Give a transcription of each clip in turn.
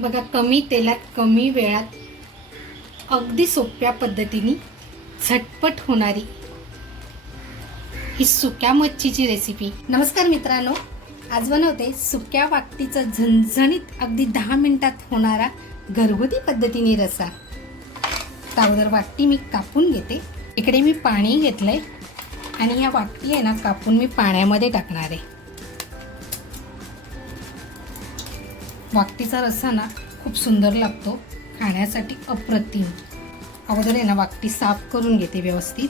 बघा कमी तेलात कमी वेळात अगदी सोप्या पद्धतीने झटपट होणारी ही सुक्या मच्छीची रेसिपी नमस्कार मित्रांनो आज बनवते सुक्या वाकटीचं झणझणीत अगदी दहा मिनिटात होणारा घरगुती पद्धतीने रसा. अगोदर वाकटी मी कापून घेते. इकडे मी पाणी घेतलंय आणि या वाकटी आहे ना कापून मी पाण्यामध्ये टाकणार आहे. वाकटीचा रस्सा ना खूप सुंदर लागतो. खाण्यासाठी अप्रतिम. अगोदर आहे ना वाकटी साफ करून घेते व्यवस्थित.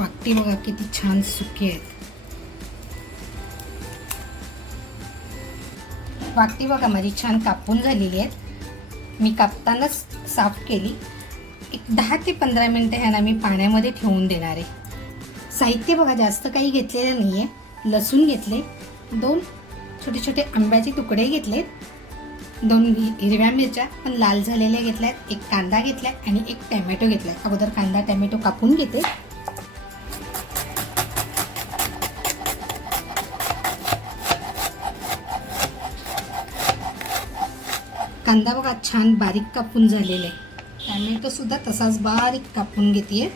वाकटी बघा किती छान सुकी आहेत. वाकटी बघा माझी छान कापून झालेली आहेत. मी कापतानाच साफ केली. एक दहा ते पंधरा मिनटं ह्यांना मी पाण्यामध्ये ठेवून देणार आहे. साहित्य बघा जास्त काही घेतलेलं नाही आहे लसूण घेतले. दोन छोटे छोटे आंब्याचे तुकडे घेतलेत. दोन हिरव्या मिरच्या पण लाल झालेल्या घेतल्यात. एक कांदा घेतला आणि एक टॅमॅटो घेतला अगोदर कांदा टॅमॅटो कापून घेते. कांदा बघा छान बारीक कापून झालेला आहे. टॅमॅटो सुद्धा तसाच बारीक कापून घेते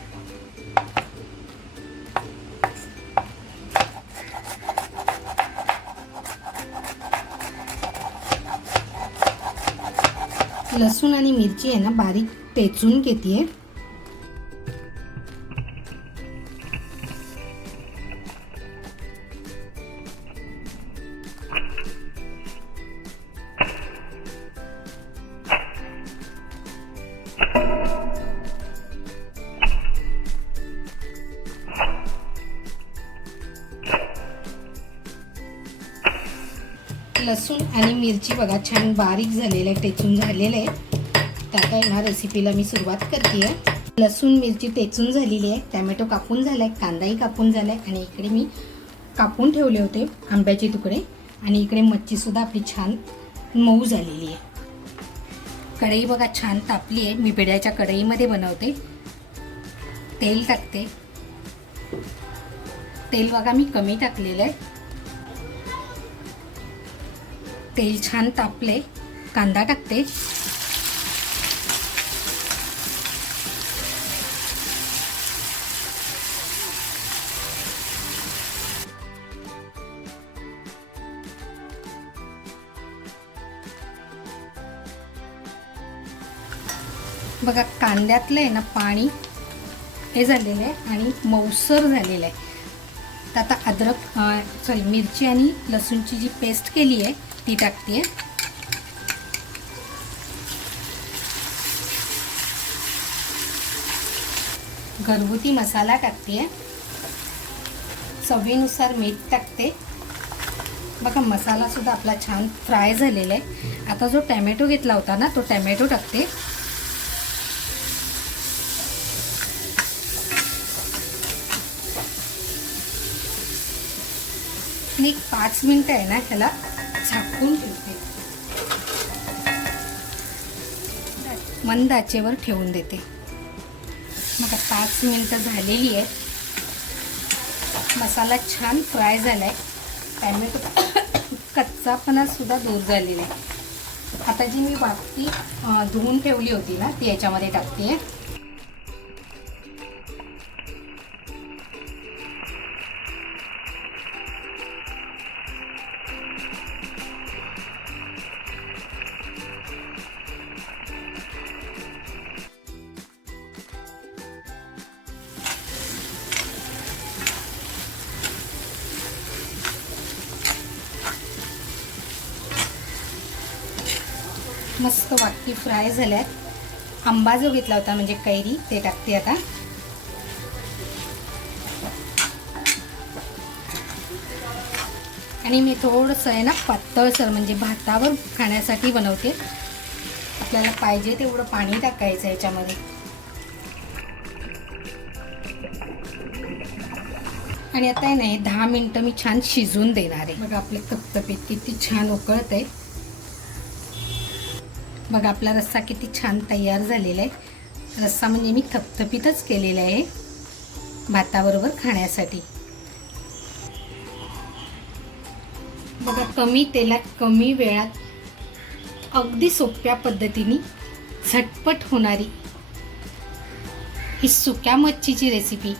लसूण आणि मिरची आहे ना बारीक टेचून घेते लसूण आणि मिरची बघा छान बारीक झालेलं आहे टेचून झालेलं आहे. तर आता ह्या रेसिपीला मी सुरुवात करते लसूण मिरची टेचून झालेली आहे टॅमॅटो कापून झाला आहे कांदाही कापून झाला आहे आणि इकडे मी कापून ठेवले होते आंब्याचे तुकडे. आणि इकडे मच्छीसुद्धा आपली छान मऊ झालेली आहे. कढई बघा छान तापली आहे. मी पिढ्याच्या कढईमध्ये बनवते. तेल टाकते. तेल बघा मी कमी टाकलेलं आहे. तेल छान तापले कांदा टाकते. बघा कांद्यातलं आहे ना पाणी हे झालेलं आहे आणि मऊसर झालेलं आहे. तर आता अद्रक सॉरी मिरची आणि लसूणची जी पेस्ट केली आहे ती टाकते घरगुती मसाला टाकते चवीनुसार मीठ टाकते. बघा मसालासुद्धा आपला छान फ्राय झालेला आहे आता जो टॅमॅटो घेतला होता ना तो टॅमॅटो टाकते. आणि एक पाच मिनटं आहे ना ह्याला. झाकून ठेवते. मंद आचेवर ठेवून देते. मग पाच मिनिटं झालेली आहे मसाला छान फ्राय झाला आहे त्यामुळे कच्चापणासुद्धा दूर झालेला आहे. आता जी मी बाकी धुवून ठेवली होती ना ती याच्यामध्ये टाकते. आहे मस्त वाटकी फ्राय झाल्यात. आंबा जो घेतला होता म्हणजे कैरी ते टाकते आता. आणि मी थोडंसं आहे ना पातळसर म्हणजे भातावर खाण्यासाठी बनवते. आपल्याला पाहिजे तेवढं पाणी टाकायचं याच्यामध्ये. आणि आता आहे नाही दहा मिनटं मी छान शिजून देणार आहे. बघा आपले तपतपीत किती छान उकळत आहे बघा आपला रस्सा किती छान तयार झालेला आहे. रस्सा म्हणजे मी थपथपीतच केलेला आहे भाताबरोबर खाण्यासाठी. बघा कमी तेलात कमी वेळात अगदी सोप्या पद्धतीने झटपट होणारी ही सुक्या मच्छीची रेसिपी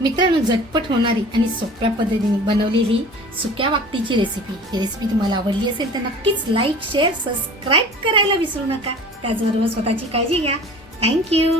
मित्रांनो झटपट होणारी आणि सोप्या पद्धतीने बनवलेली सुक्या वाकटीची रेसिपी ही रेसिपी तुम्हाला आवडली असेल तर नक्कीच लाईक शेअर सबस्क्राईब करायला विसरू नका. त्याचबरोबर स्वतःची काळजी घ्या. थँक्यू